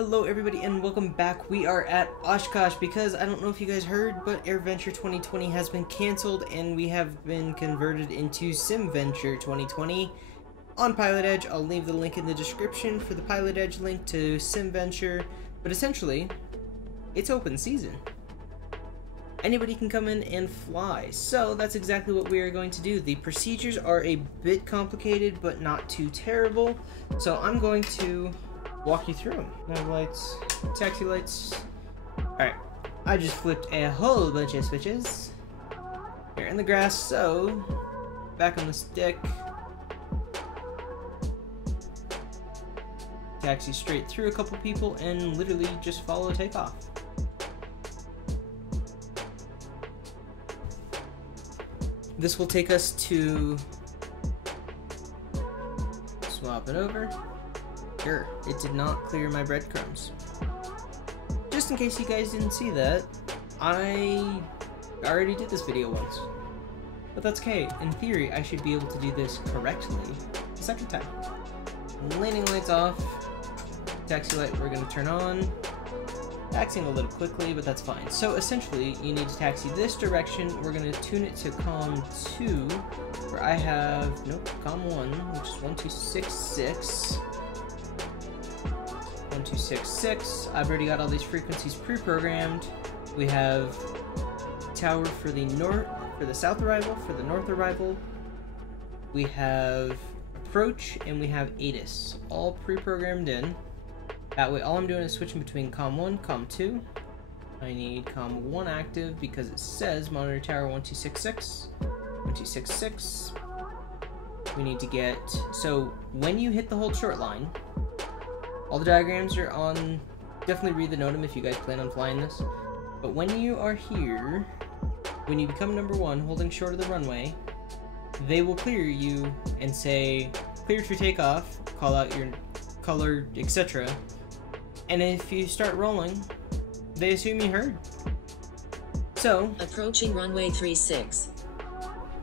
Hello everybody and welcome back. We are at Oshkosh because I don't know if you guys heard, but AirVenture 2020 has been cancelled and we have been converted into SimVenture 2020 on Pilot Edge. I'll leave the link in the description for the Pilot Edge link to SimVenture, but essentially, it's open season. Anybody can come in and fly, so that's exactly what we are going to do. The procedures are a bit complicated, but not too terrible, so I'm going to walk you through them. Nav lights, taxi lights. Alright, I just flipped a whole bunch of switches. You're in the grass, so back on the stick. Taxi straight through a couple people and literally just follow Takeoff. This will take us to swap it over. Sure, it did not clear my breadcrumbs. Just in case you guys didn't see that, I already did this video once. But that's okay. In theory, I should be able to do this correctly the second time. Landing lights off. Taxi light we're going to turn on. Taxiing a little quickly, but that's fine. So essentially, you need to taxi this direction. We're going to tune it to COM 2, where I have, COM 1, which is 1266. 1266. I've already got all these frequencies pre-programmed. We have tower for the south arrival, for the north arrival. We have approach, and we have ATIS, all pre-programmed in. That way, all I'm doing is switching between COM 1, COM 2. I need COM 1 active because it says monitor tower 1266. 1266. We need to get, so when you hit the hold short line, all the diagrams are on, definitely read the NOTAM if you guys plan on flying this. But when you are here, when you become number 1, holding short of the runway, they will clear you and say, cleared for takeoff, call out your color, etc. And if you start rolling, they assume you heard. So, approaching runway 36.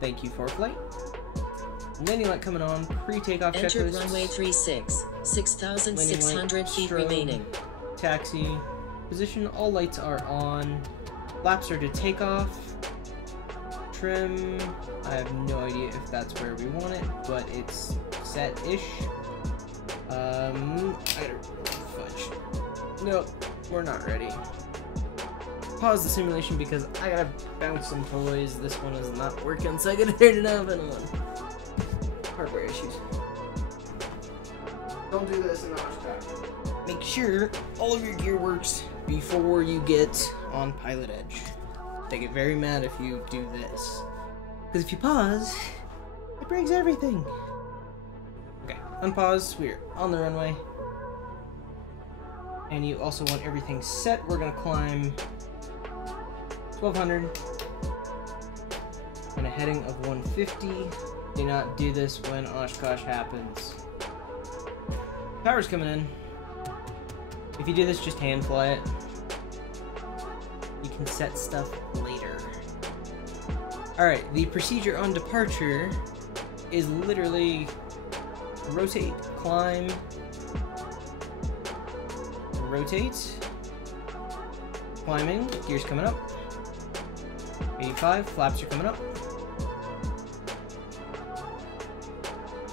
Thank you for flight. Landing light coming on, pre-takeoff checklist. Entered runway 36, 6,600 feet remaining. Taxi, position, all lights are on. Flaps are to takeoff. Trim, I have no idea if that's where we want it, but it's set-ish. I gotta fudge. Nope, we're not ready. Pause the simulation because I gotta bounce some toys. This one is not working, so I gotta turn it off and on. Hardware issues. Don't do this in Oshkosh. Make sure all of your gear works before you get on Pilot Edge. They get very mad if you do this. Because if you pause, it breaks everything. Okay, unpause, we're on the runway. And you also want everything set. We're gonna climb 1200 and a heading of 150. Do not do this when Oshkosh happens. Power's coming in. If you do this, just hand fly it. You can set stuff later. Alright, the procedure on departure is literally rotate, climb, rotate, climbing, gears coming up, 85, flaps are coming up,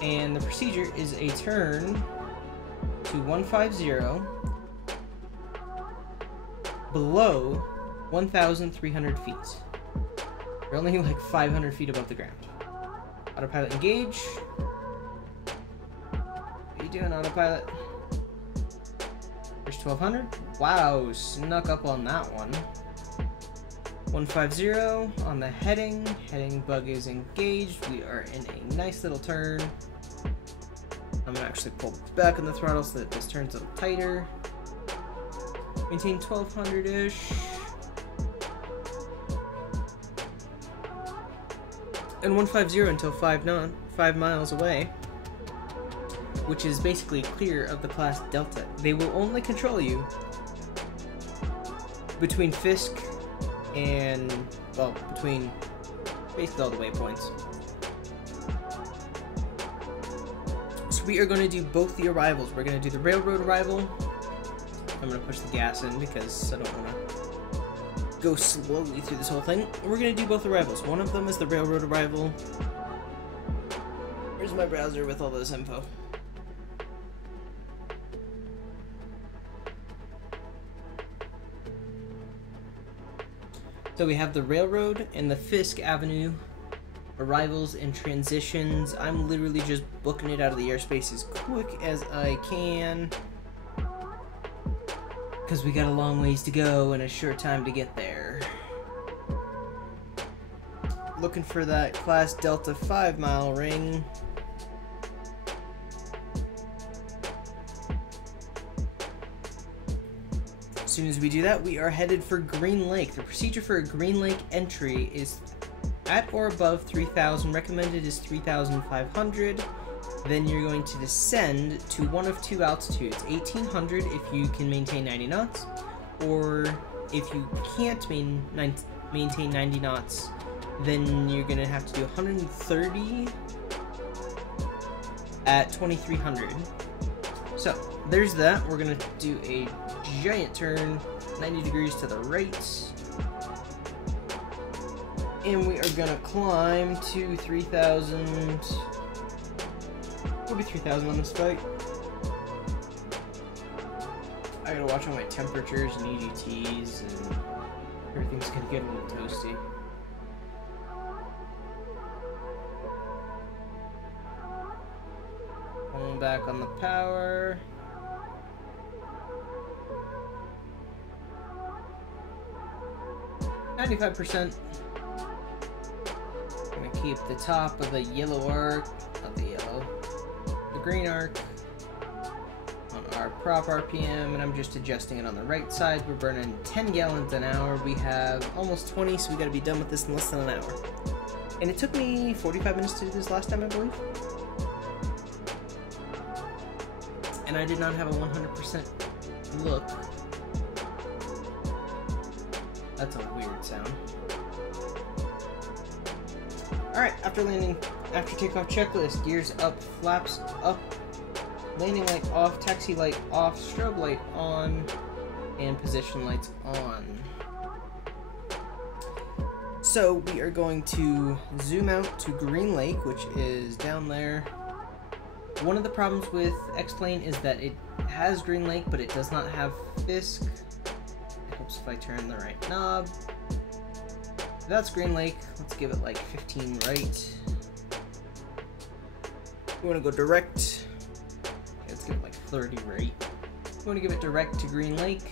and the procedure is a turn to 150 below 1,300 feet. We're only like 500 feet above the ground. Autopilot engage. What are you doing, autopilot? There's 1,200. Wow, snuck up on that one. 150 on the heading. Heading bug is engaged. We are in a nice little turn. I'm gonna actually pull back on the throttle so that this turns a little tighter. Maintain 1,200-ish. And 150 until 5 miles away, which is basically clear of the class Delta. They will only control you between FISK and, well, between basically all the waypoints. So we are going to do both the arrivals. We're going to do the railroad arrival I'm gonna push the gas in because I don't want to go slowly through this whole thing. We're gonna do both arrivals. One of them is the railroad arrival. Here's my browser with all this info. So we have the railroad and the FISK Avenue arrivals and transitions. I'm literally just booking it out of the airspace as quick as I can, because we got a long ways to go and a short time to get there. Looking for that Class Delta 5-mile ring. As soon as we do that, we are headed for Green Lake. The procedure for a Green Lake entry is at or above 3,000. Recommended is 3,500. Then you're going to descend to one of two altitudes. 1,800 if you can maintain 90 knots, or if you can't maintain 90 knots, then you're going to have to do 130 at 2,300. So, there's that. We're going to do a giant turn, 90 degrees to the right. And we are going to climb to 3,000. We'll be 3,000 on this flight. I gotta watch all my temperatures and EGTs, and everything's gonna get a little toasty. Pulling back on the power. %. Gonna keep the top of the yellow arc, not the yellow, the green arc on our prop RPM, and I'm just adjusting it on the right side. We're burning 10 gallons an hour. We have almost 20, so we gotta be done with this in less than an hour. And it took me 45 minutes to do this last time, I believe. And I did not have a 100% look. That's a weird sound. Alright, after landing, after takeoff checklist, gears up, flaps up, landing light off, taxi light off, strobe light on, and position lights on. So we are going to zoom out to Green Lake, which is down there. One of the problems with X-Plane is that it has Green Lake, but it does not have FISK. It helps if I turn the right knob. That's Green Lake. Let's give it like 15 right. We want to go direct. Okay, let's give it like 30 right. We want to give it direct to Green Lake.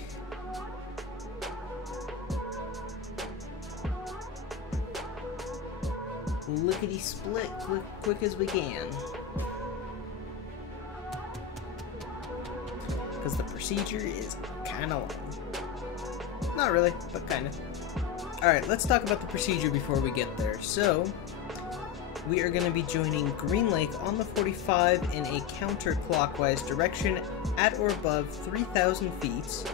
Lickety split, quick as we can. Because the procedure is kind of long. Not really, but kind of. Alright, let's talk about the procedure before we get there. So, we are going to be joining Green Lake on the 45 in a counterclockwise direction at or above 3,000 feet.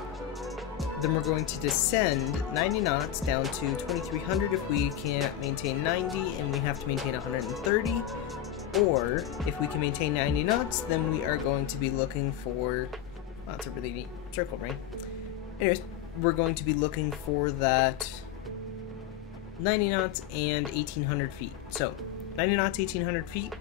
Then we're going to descend 90 knots down to 2,300 if we can't maintain 90 and we have to maintain 130. Or, if we can maintain 90 knots, then we are going to be looking for... Wow, that's a really neat circle ring. Anyways, we're going to be looking for that 90 knots and 1,800 feet. So, 90 knots, 1,800 feet,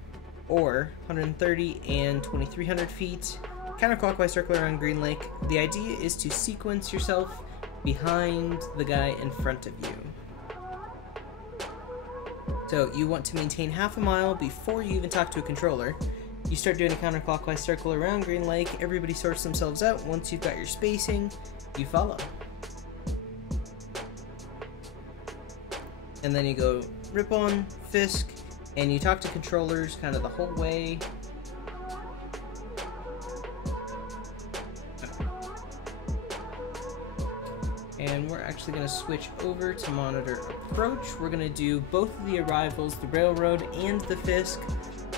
or 130 and 2,300 feet. Counterclockwise circle around Green Lake. The idea is to sequence yourself behind the guy in front of you. So you want to maintain half a mile before you even talk to a controller. You start doing a counterclockwise circle around Green Lake. Everybody sorts themselves out. Once you've got your spacing, you follow. And then you go rip on, FISK, and you talk to controllers kind of the whole way. And we're actually going to switch over to monitor approach. We're going to do both of the arrivals, the railroad and the FISK.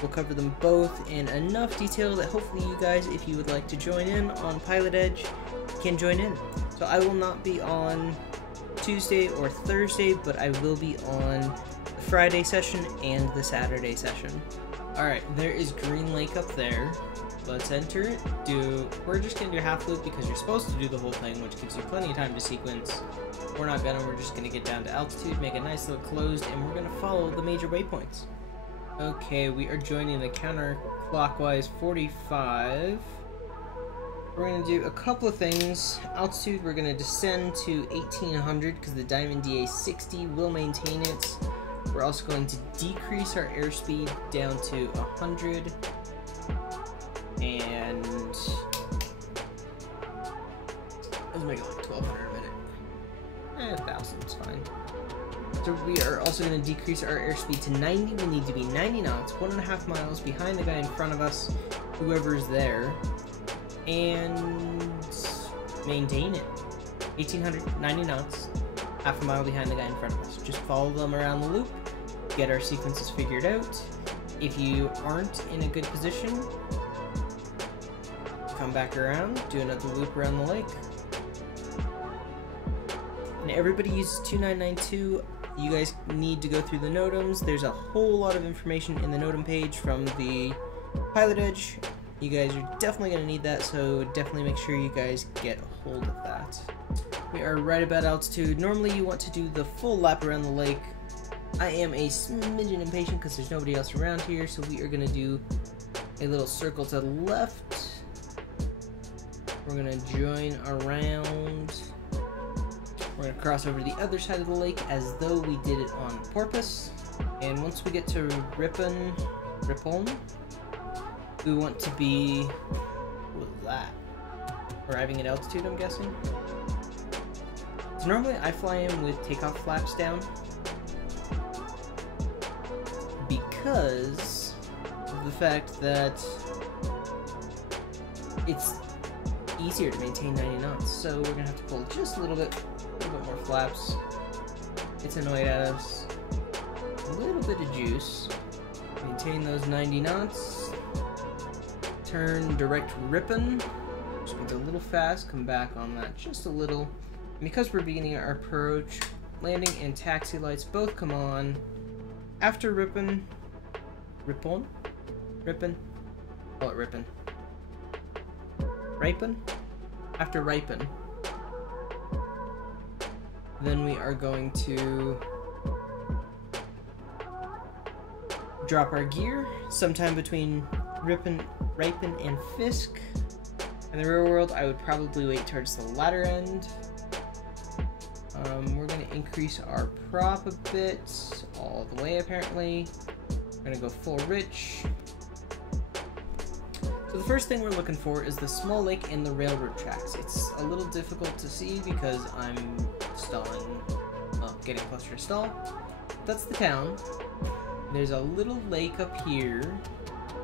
We'll cover them both in enough detail that hopefully you guys, if you would like to join in on Pilot Edge, can join in. So I will not be on Tuesday or Thursday, but I will be on the Friday session and the Saturday session. Alright, there is Green Lake up there. Let's enter it. We're just gonna do half loop because you're supposed to do the whole thing, which gives you plenty of time to sequence. We're not gonna, we're just gonna get down to altitude, make a nice little closed, and we're gonna follow the major waypoints. Okay, we are joining the counterclockwise 45. We're gonna do a couple of things. Altitude, we're gonna descend to 1800 because the Diamond DA60 will maintain it. We're also going to decrease our airspeed down to 100. And let's make it like 1200 a minute. 1000 is fine. So we are also going to decrease our airspeed to 90. We need to be 90 knots, 1.5 miles behind the guy in front of us, whoever's there, and maintain it. 1800, 90 knots, half a mile behind the guy in front of us. Just follow them around the loop, get our sequences figured out. If you aren't in a good position, come back around, do another loop around the lake. And everybody uses 2992. You guys need to go through the NOTAMs. There's a whole lot of information in the NOTAM page from the Pilot Edge. You guys are definitely going to need that, so definitely make sure you guys get a hold of that. We are right about altitude. Normally you want to do the full lap around the lake. I am a smidgen impatient because there's nobody else around here, so we are going to do a little circle to the left. We're going to join around. We're going to cross over to the other side of the lake as though we did it on purpose. And once we get to Ripon, we want to be, what was that? Arriving at altitude, I'm guessing. So normally I fly in with takeoff flaps down because of the fact that it's easier to maintain 90 knots. So we're gonna have to pull just a little bit more flaps. It's annoyed at us. A little bit of juice. Maintain those 90 knots. Turn direct Ripon. Just go a little fast. Come back on that just a little. And because we're beginning our approach, landing and taxi lights both come on. After Ripon. Call it Ripon. Ripen? After ripen, then we are going to drop our gear sometime between Ripen and FISK. In the real world, I would probably wait towards the latter end. We're going to increase our prop a bit, all the way apparently. We're going to go full rich. So the first thing we're looking for is the small lake and the railroad tracks. It's a little difficult to see because I'm stalling, well, getting closer to stall. That's the town. There's a little lake up here.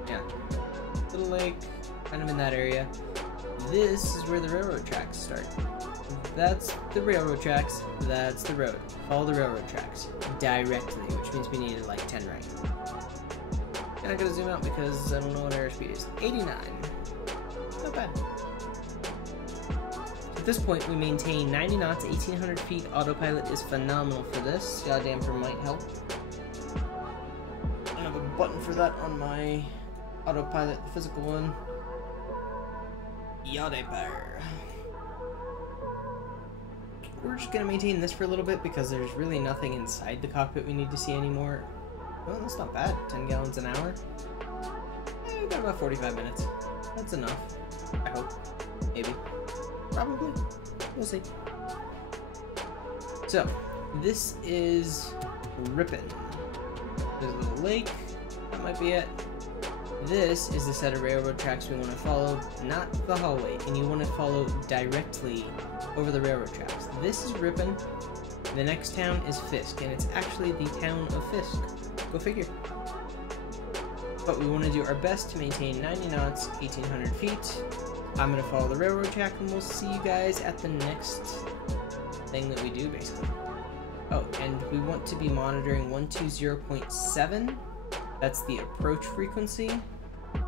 Yeah, little lake, kind of in that area. This is where the railroad tracks start. That's the railroad tracks, that's the road. Follow the railroad tracks directly, which means we needed like 10 right. And I gotta zoom out because I don't know what airspeed is. 89. Not bad. At this point, we maintain 90 knots, 1800 feet. Autopilot is phenomenal for this. Goddamper might help. I have a button for that on my autopilot, the physical one. Yodapar. We're just gonna maintain this for a little bit because there's really nothing inside the cockpit we need to see anymore. Well, that's not bad. 10 gallons an hour. We've got about 45 minutes. That's enough. I hope. Maybe. Probably. We'll see. So, this is Ripon. There's a little lake. That might be it. This is the set of railroad tracks we want to follow, not the hallway, and you want to follow directly over the railroad tracks. This is Ripon. The next town is FISK, and it's actually the town of FISK. Go figure. But we want to do our best to maintain 90 knots, 1800 feet. I'm going to follow the railroad track, and we'll see you guys at the next thing that we do, basically. Oh, and we want to be monitoring 120.7. That's the approach frequency.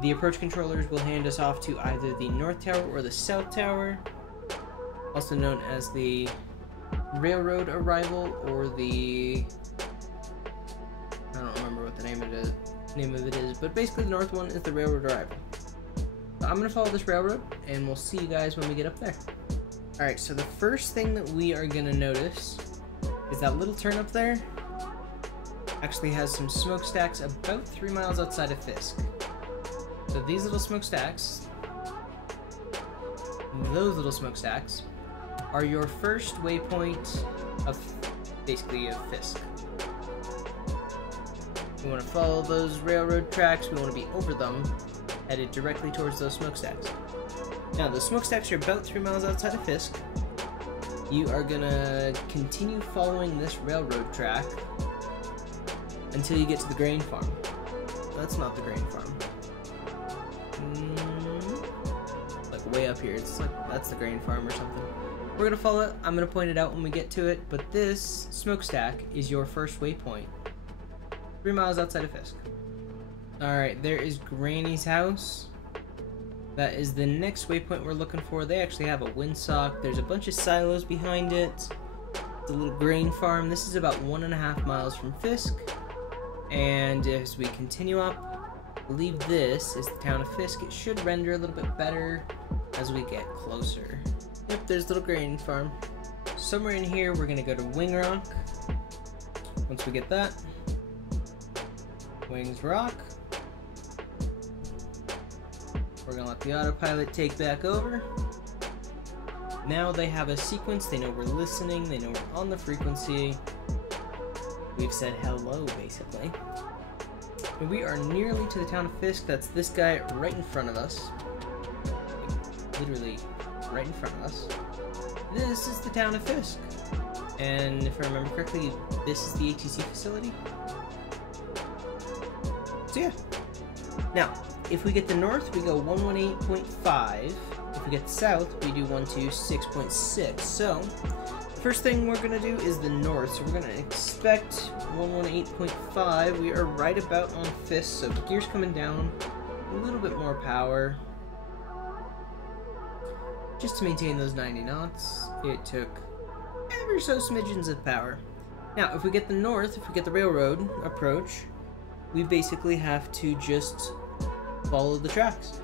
The approach controllers will hand us off to either the north tower or the south tower, also known as the railroad arrival or the, I don't remember what the name of it is, but basically the north one is the railroad arrival. So I'm gonna follow this railroad, and we'll see you guys when we get up there. Alright, so the first thing that we are gonna notice is that little turn up there actually has some smokestacks about 3 miles outside of FISK. So these little smokestacks, those little smokestacks, are your first waypoint of basically of FISK. We want to follow those railroad tracks, we want to be over them, headed directly towards those smokestacks. Now the smokestacks are about 3 miles outside of FISK. You are gonna continue following this railroad track until you get to the grain farm. That's not the grain farm. Like way up here, it's like that's the grain farm or something. We're gonna follow it. I'm gonna point it out when we get to it, but this smokestack is your first waypoint. 3 miles outside of FISK. Alright, there is Granny's house. That is the next waypoint we're looking for. They actually have a windsock. There's a bunch of silos behind it. It's a little grain farm. This is about 1.5 miles from FISK. And as we continue up, I believe this is the town of FISK. It should render a little bit better as we get closer. Yep, there's a little grain farm. Somewhere in here, we're gonna go to Wing Rock. Once we get that, Wings Rock. We're gonna let the autopilot take back over. Now they have a sequence, they know we're listening, they know we're on the frequency. We've said hello, basically. And we are nearly to the town of FISK. That's this guy right in front of us. Literally right in front of us. This is the town of FISK. And if I remember correctly, this is the ATC facility. So yeah. Now, if we get the north, we go 118.5. If we get the south, we do 126.6. So, the first thing we're going to do is the north. So we're going to expect 118.5. We are right about on FISK, so gears coming down. A little bit more power. Just to maintain those 90 knots. It took ever so smidgens of power. Now, if we get the north, if we get the railroad approach, we basically have to just follow the tracks.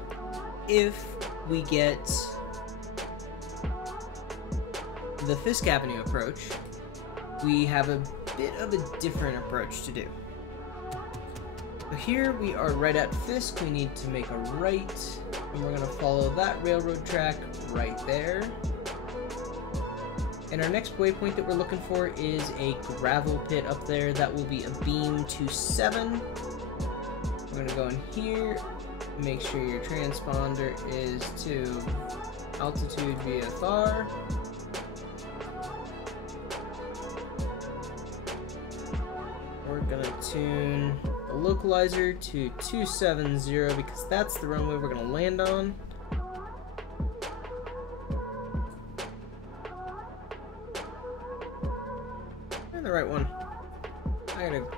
If we get the FISK Avenue approach, we have a bit of a different approach to do. So here we are right at FISK, we need to make a right, and we're going to follow that railroad track right there. And our next waypoint that we're looking for is a gravel pit up there. That will be a beam 27. We're going to go in here, make sure your transponder is to altitude VFR. We're going to tune the localizer to 270 because that's the runway we're going to land on. The right one.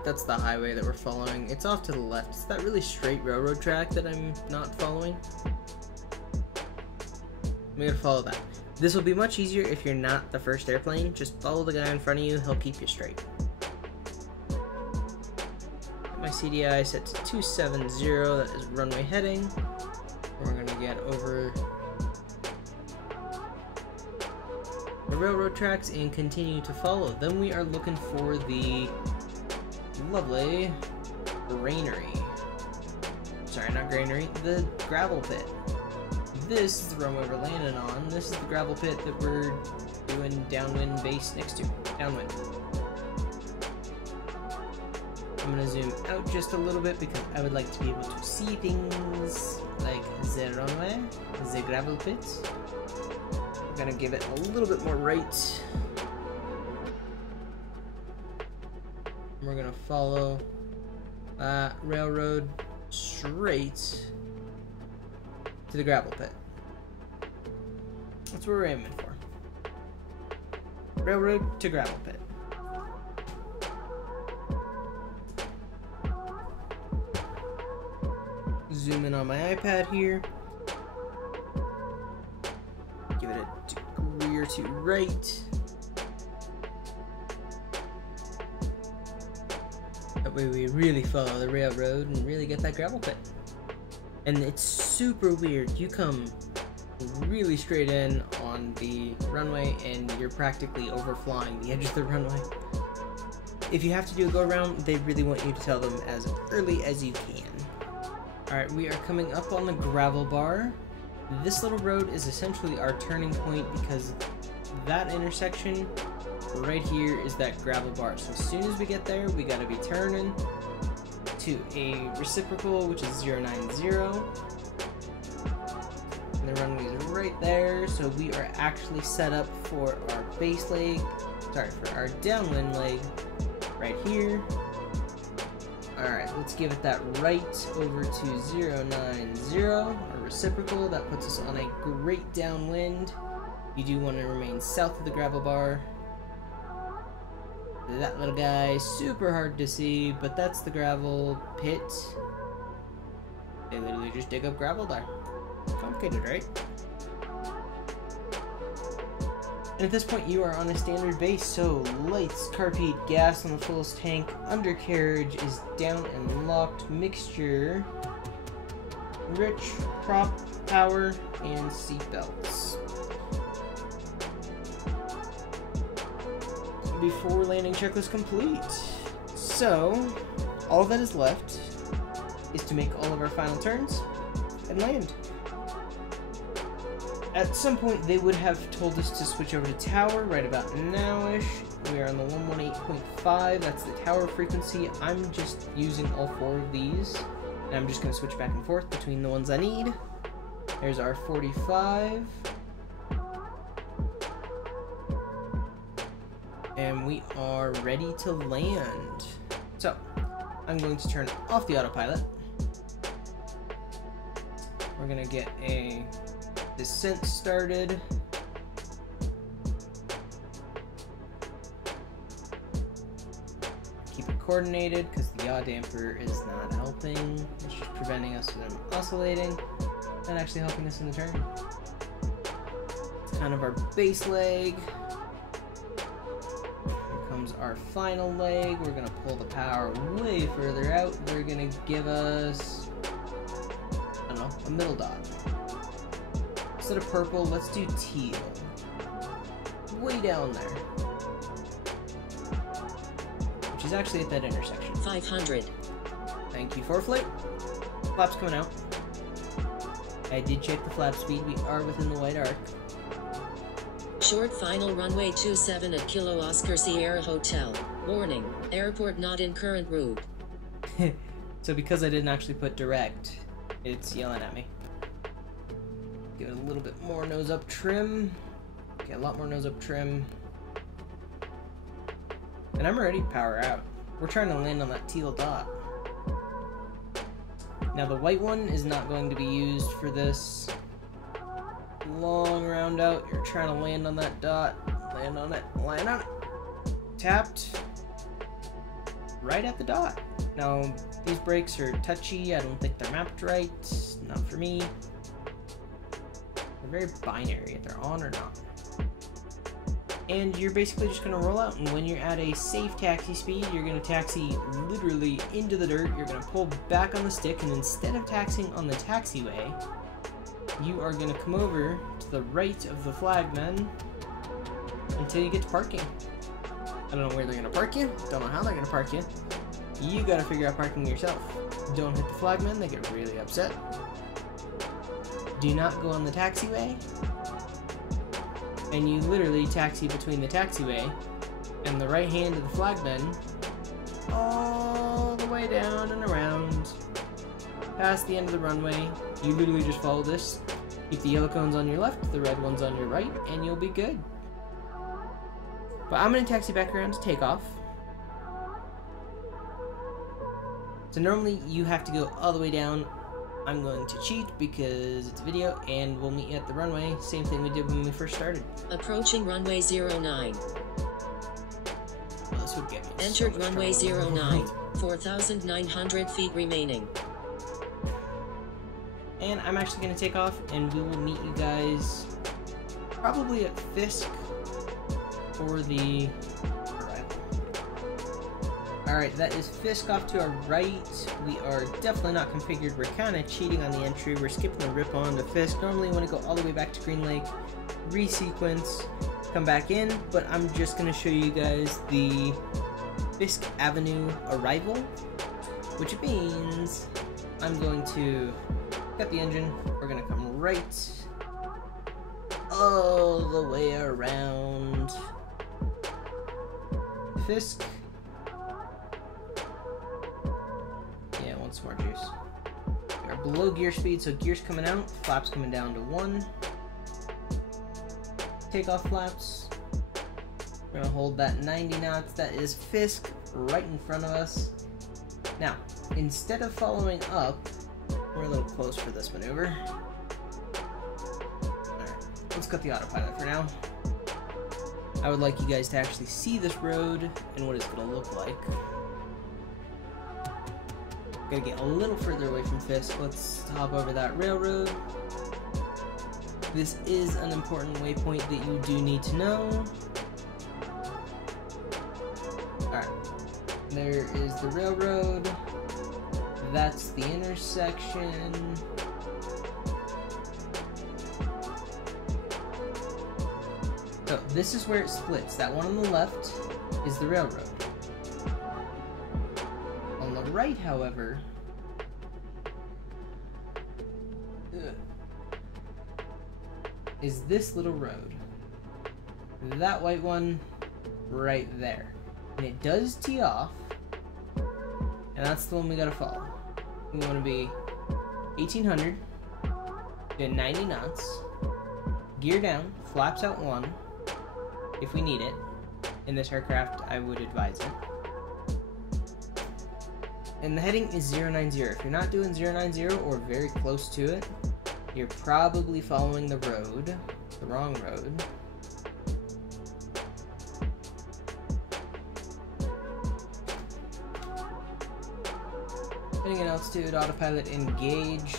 That's the highway that we're following. It's off to the left. It's that really straight railroad track that I'm not following. We gotta follow that. This will be much easier if you're not the first airplane. Just follow the guy in front of you, he'll keep you straight. Get my CDI set to 270, that is runway heading. We're gonna get over the railroad tracks and continue to follow. Then we are looking for the lovely granary. Sorry, not granary, the gravel pit. This is the runway we're landing on. This is the gravel pit that we're doing downwind base next to. Downwind. I'm gonna zoom out just a little bit because I would like to be able to see things like the runway, the gravel pit. Gonna give it a little bit more right. We're gonna follow that railroad straight to the gravel pit. That's what we're aiming for. Railroad to gravel pit. Zoom in on my iPad here. Give it a degree or two right. That way we really follow the railroad and really get that gravel pit. And it's super weird. You come really straight in on the runway and you're practically overflying the edge of the runway. If you have to do a go around, they really want you to tell them as early as you can. Alright, we are coming up on the gravel bar. This little road is essentially our turning point because that intersection right here is that gravel bar. So as soon as we get there, we gotta be turning to a reciprocal, which is 090. And the runway is right there, so we are actually set up for our base leg, sorry, for our downwind leg right here. Alright, let's give it that right over to 090, our reciprocal. That puts us on a great downwind. You do want to remain south of the gravel bar. That little guy, super hard to see, but that's the gravel pit. They literally just dig up gravel there. Complicated, right? And at this point you are on a standard base, so lights, carpet, gas on the fullest tank, undercarriage is down and locked, mixture, rich, prop, power, and seatbelts. Before landing checklist complete. So, all that is left is to make all of our final turns and land. At some point, they would have told us to switch over to tower right about now-ish. We are on the 118.5, that's the tower frequency. I'm just using all 4 of these, and I'm just going to switch back and forth between the ones I need. There's our 45. And we are ready to land. So, I'm going to turn off the autopilot. We're going to get a descent started. Keep it coordinated because the yaw damper is not helping. It's just preventing us from oscillating and actually helping us in the turn. It's kind of our base leg. Our final leg. We're gonna pull the power way further out. They're gonna give us, I don't know, a middle dot. Instead of purple, let's do teal. Way down there. Which is actually at that intersection. 500. Thank you, ForeFlight. Flaps coming out. I did check the flap speed. We are within the white arc. Short final runway 27 at Kilo Oscar Sierra Hotel. Warning, airport not in current route. So because I didn't actually put direct, it's yelling at me. Give it a little bit more nose up trim. Get a lot more nose up trim. And I'm ready to power out. We're trying to land on that teal dot. Now the white one is not going to be used for this long round out. You're trying to land on that dot. Land on it. Land on it. Tapped. Right at the dot. Now, these brakes are touchy. I don't think they're mapped right. Not for me. They're very binary. They're on or not. And you're basically just going to roll out. And when you're at a safe taxi speed, you're going to taxi literally into the dirt. You're going to pull back on the stick. And instead of taxiing on the taxiway, you are going to come over to the right of the flagman until you get to parking. I don't know where they're going to park you. Don't know how they're going to park you. You got to figure out parking yourself. Don't hit the flagman. They get really upset. Do not go on the taxiway. And you literally taxi between the taxiway and the right hand of the flagman all the way down and around past the end of the runway. You literally just follow this. Keep the yellow cones on your left, the red ones on your right, and you'll be good. But I'm going to taxi back around to Takeoff. So normally you have to go all the way down. I'm going to cheat because it's a video, and we'll meet you at the runway. Same thing we did when we first started. Approaching runway 09. Well, this would get me Entered so much runway trouble. 09. 4,900 feet remaining. And I'm actually going to take off, and we will meet you guys probably at FISK for the arrival. Alright, that is FISK off to our right. We are definitely not configured. We're kind of cheating on the entry. We're skipping the rip on to FISK. Normally you want to go all the way back to Green Lake, resequence, come back in, but I'm just going to show you guys the FISK Avenue Arrival, which means I'm going to cut the engine. We're going to come right all the way around FISK. Yeah, I want some more juice. We are below gear speed, so gear's coming out, flaps coming down to 1. Takeoff flaps. We're gonna hold that 90 knots. That is FISK right in front of us. Now, instead of following up, we're a little close for this maneuver. Alright, let's cut the autopilot for now. I would like you guys to actually see this road and what it's gonna look like. Gotta get a little further away from FISK. Let's hop over that railroad. This is an important waypoint that you do need to know. Alright, there is the railroad. That's the intersection. So this is where it splits. That one on the left is the railroad. On the right, however, is this little road. That white one right there. And it does tee off, and that's the one we gotta follow. We want to be 1800, doing 90 knots, gear down, flaps out 1, if we need it. In this aircraft, I would advise it. And the heading is 090. If you're not doing 090 or very close to it, you're probably following the road, the wrong road. Heading in altitude, autopilot engage.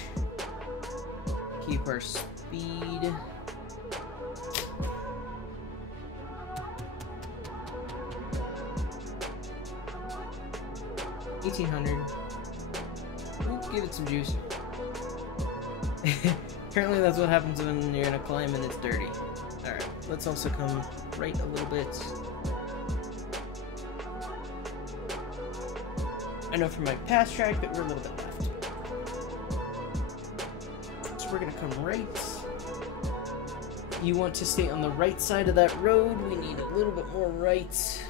Keep our speed. Ooh, give it some juice. Apparently that's what happens when you're in a climb and it's dirty. Alright, let's also come right a little bit. I know from my past track that we're a little bit left. So we're gonna come right. You want to stay on the right side of that road. We need a little bit more right.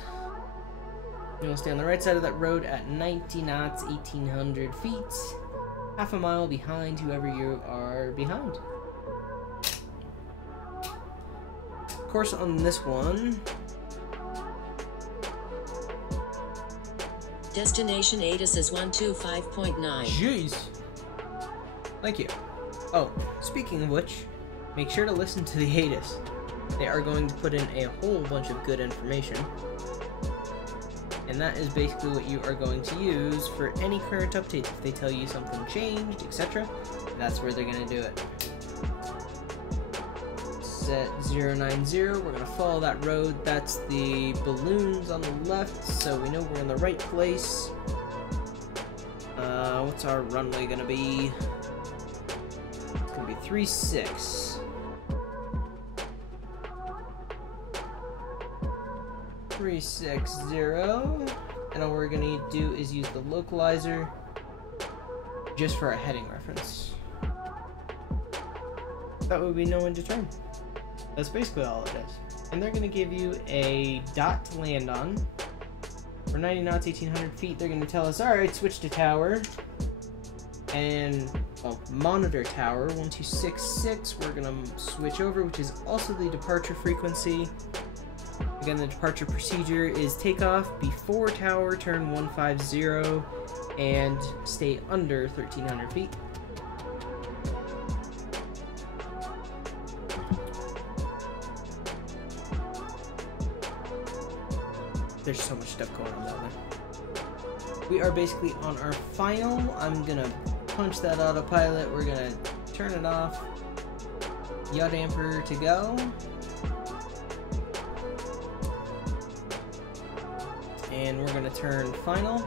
You want to stay on the right side of that road at 90 knots, 1800 feet. Half a mile behind whoever you are behind. Of course, on this one, destination ATIS is 125.9. Jeez. Thank you. Oh, speaking of which, make sure to listen to the ATIS. They are going to put in a whole bunch of good information. And that is basically what you are going to use for any current updates. If they tell you something changed, etc., that's where they're going to do it. Set 090, we're going to follow that road. That's the balloons on the left, so we know we're in the right place. What's our runway going to be? It's going to be 36. And all we're gonna do is use the localizer just for a heading reference. That way we know when to turn. That's basically all it is. And they're gonna give you a dot to land on. For 90 knots, 1800 feet, they're gonna tell us, alright, switch to tower. And, well, monitor tower, 1266, we're gonna switch over, which is also the departure frequency. Again, the departure procedure is takeoff before tower, turn 150, and stay under 1300 feet. There's so much stuff going on down there. We are basically on our final. I'm gonna punch that autopilot. We're gonna turn it off. Yaw damper to go. And we're gonna turn final.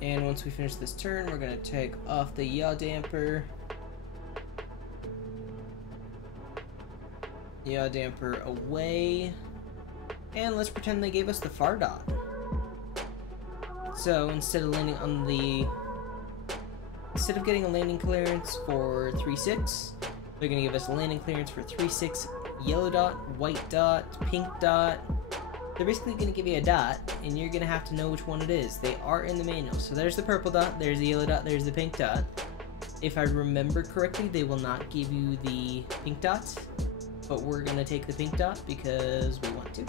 And once we finish this turn, we're gonna take off the yaw damper. Yaw damper away. And let's pretend they gave us the far dot. So instead of landing on the... Instead of getting a landing clearance for 3-6, they're gonna give us a landing clearance for 3-6, yellow dot, white dot, pink dot. They're basically gonna give you a dot, and you're gonna have to know which one it is. They are in the manual. So there's the purple dot, there's the yellow dot, there's the pink dot. If I remember correctly, they will not give you the pink dots, but we're gonna take the pink dot because we want to.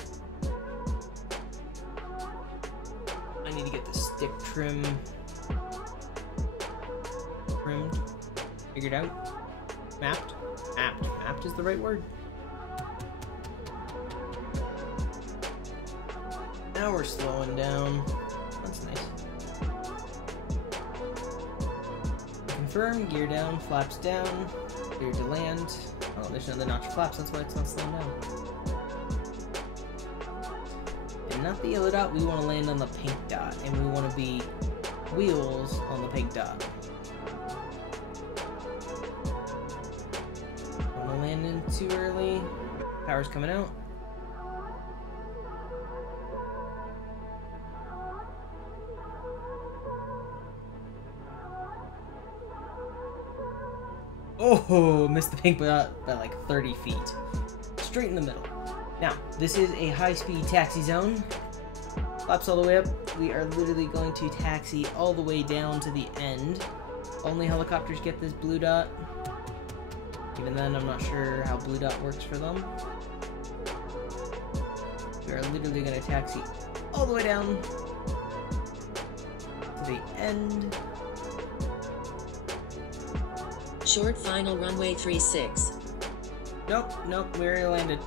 I need to get the stick trimmed, figured out, mapped is the right word. Now we're slowing down. That's nice. Confirm, gear down, flaps down, clear to land. Oh, there's another notch of flaps, that's why it's not slowing down. And not the yellow dot, we want to land on the pink dot, and we want to be wheels on the pink dot. Don't want to land in too early. Power's coming out. Oh, missed the pink dot by like 30 feet. Straight in the middle. Now, this is a high-speed taxi zone. Flaps all the way up. We are literally going to taxi all the way down to the end. Only helicopters get this blue dot. Even then, I'm not sure how blue dot works for them. We are literally going to taxi all the way down to the end. Short final runway 36. Nope, we already landed.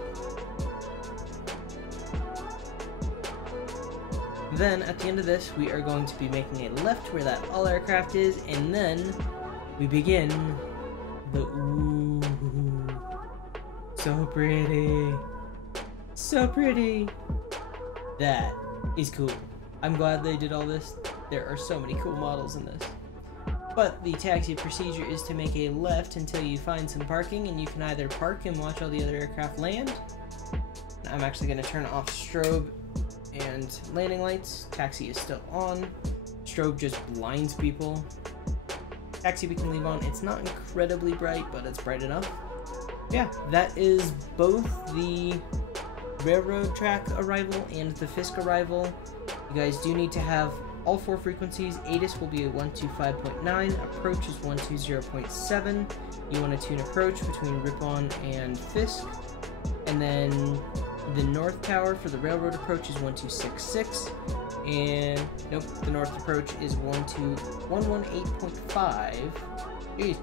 Then, at the end of this, we are going to be making a left where that all aircraft is, and then we begin the ooh. So pretty. So pretty. That is cool. I'm glad they did all this. There are so many cool models in this. But the taxi procedure is to make a left until you find some parking, and you can either park and watch all the other aircraft land. I'm actually going to turn off strobe and landing lights. Taxi is still on. Strobe just blinds people. Taxi we can leave on. It's not incredibly bright, but it's bright enough. Yeah, that is both the railroad track arrival and the FISK Arival. You guys do need to have all 4 frequencies. ATIS will be a 125.9, approach is 120.7. You want to tune approach between Ripon and FISK. And then the north tower for the railroad approach is 1266. And nope, the north approach is 118.5. Jeez.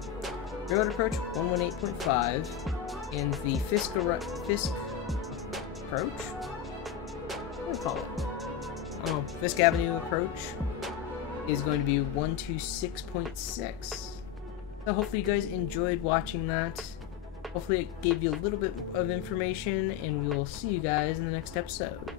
Railroad approach 118.5. And the FISK approach? What do I call it? Oh, FISK Avenue approach is going to be 126.6. So hopefully you guys enjoyed watching that. Hopefully it gave you a little bit of information, and we will see you guys in the next episode.